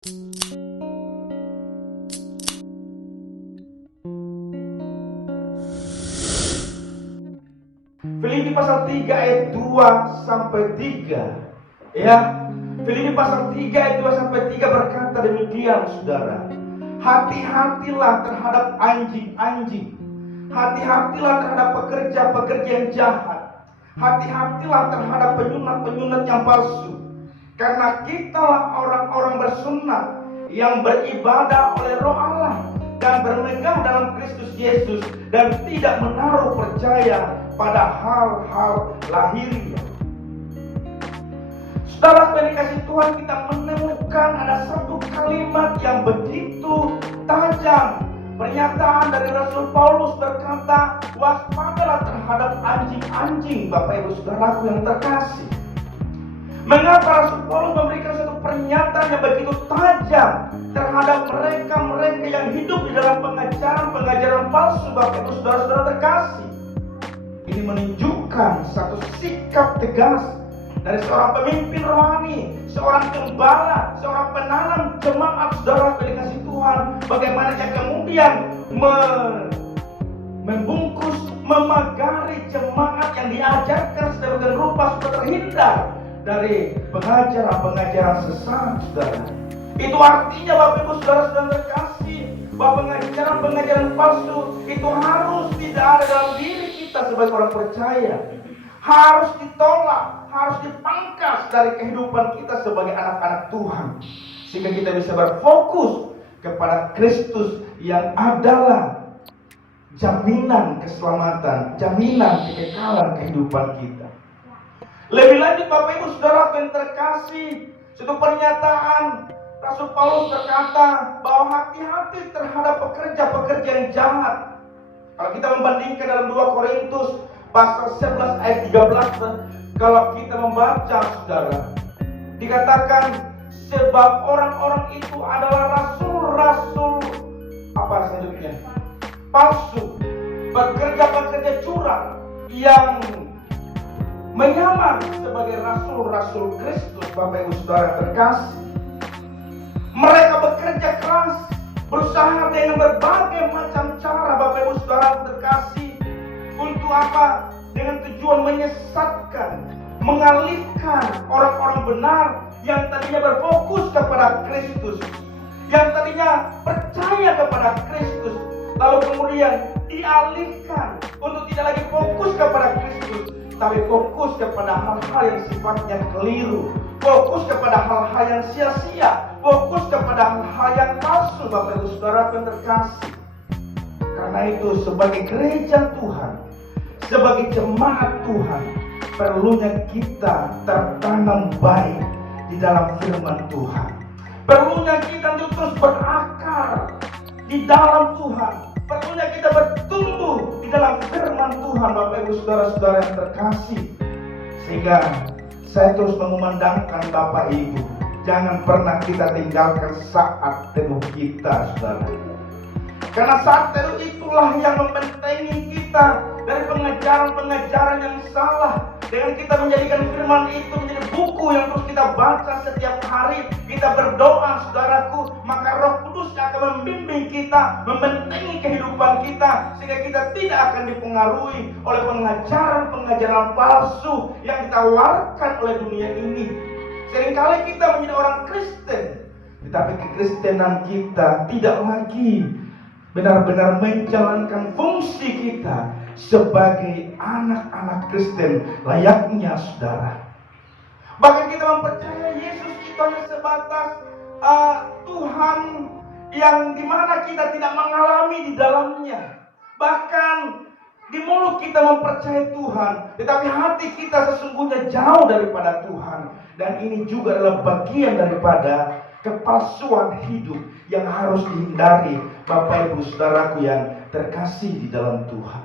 Filipi pasal 3 ayat 2 sampai 3. Ya, Filipi pasal 3 ayat 2 sampai 3 berkata demikian, saudara. Hati-hatilah terhadap anjing-anjing. Hati-hatilah terhadap pekerja-pekerja yang jahat. Hati-hatilah terhadap penyunat-penyunat yang palsu. Karena kitalah orang-orang bersunat yang beribadah oleh Roh Allah dan bermegah dalam Kristus Yesus dan tidak menaruh percaya pada hal-hal lahiriah. Saudara yang dikasihi Tuhan, kita menemukan ada satu kalimat yang begitu tajam. Pernyataan dari Rasul Paulus berkata, waspadalah terhadap anjing-anjing, Bapak Ibu Saudaraku yang terkasih. Mengapa Rasul Paulus memberikan satu pernyataan yang begitu tajam terhadap mereka-mereka yang hidup di dalam pengajaran-pengajaran palsu, Bapak Ibu Saudara-saudara terkasih? Ini menunjukkan satu sikap tegas dari seorang pemimpin rohani, seorang gembala, seorang penanam jemaat, saudara yang dikasihi Tuhan. Bagaimana dia kemudian membungkus, memagari jemaat yang diajarkan sedemikian rupa supaya terhindar dari pengajaran-pengajaran sesat, saudara. Itu artinya, Bapak Ibu Saudara-saudara terkasih, bahwa pengajaran-pengajaran palsu itu harus tidak ada dalam diri kita sebagai orang percaya. Harus ditolak, harus dipangkas dari kehidupan kita sebagai anak-anak Tuhan, sehingga kita bisa berfokus kepada Kristus yang adalah jaminan keselamatan, jaminan kekekalan kehidupan kita. Lebih lanjut, Bapak Ibu Saudara yang terkasih, satu pernyataan Rasul Paulus berkata bahwa hati-hati terhadap pekerja-pekerja yang jahat. Kalau kita membandingkan dalam 2 Korintus pasal 11 ayat 13, kalau kita membaca, saudara, dikatakan sebab orang-orang itu adalah rasul-rasul selanjutnya palsu, pekerja-pekerja curang yang menyamar sebagai rasul-rasul Kristus. Bapak Ibu Saudara terkasih, mereka bekerja keras, berusaha dengan berbagai macam cara, Bapak Ibu Saudara terkasih. Untuk apa? Dengan tujuan menyesatkan, mengalihkan orang-orang benar yang tadinya berfokus kepada Kristus, yang tadinya percaya kepada Kristus, lalu kemudian dialihkan untuk tidak lagi fokus kepada Kristus, tapi fokus kepada hal-hal yang sifatnya keliru, fokus kepada hal-hal yang sia-sia, fokus kepada hal-hal yang palsu, Bapak Ibu Saudara yang terkasih. Karena itu sebagai gereja Tuhan, sebagai jemaat Tuhan, perlunya kita tertanam baik di dalam firman Tuhan. Perlunya kita untuk terus berakar di dalam Tuhan. Perlunya kita bertumbuh di dalam firman Tuhan, Bapak Ibu Saudara-saudara yang terkasih. Sehingga saya terus mengumandangkan Bapak Ibu, jangan pernah kita tinggalkan saat teduh kita, saudara. Karena saat teduh itulah yang membentengi kita dari pengajaran-pengajaran yang salah. Dengan kita menjadikan firman itu menjadi buku yang terus kita baca setiap hari, kita berdoa, saudaraku, maka Roh Kudus akan membimbing kita, membentengi kehidupan kita, sehingga kita tidak akan dipengaruhi oleh pengajaran-pengajaran palsu yang ditawarkan oleh dunia ini. Seringkali kita menjadi orang Kristen, tetapi kekristenan kita tidak lagi benar-benar menjalankan fungsi kita sebagai anak-anak Kristen layaknya, saudara. Bahkan kita mempercayai Yesus itu hanya sebatas Tuhan yang dimana kita tidak mengalami di dalamnya. Bahkan di mulut kita mempercayai Tuhan, tetapi hati kita sesungguhnya jauh daripada Tuhan. Dan ini juga adalah bagian daripada kepalsuan hidup yang harus dihindari, Bapak Ibu Saudaraku yang terkasih di dalam Tuhan.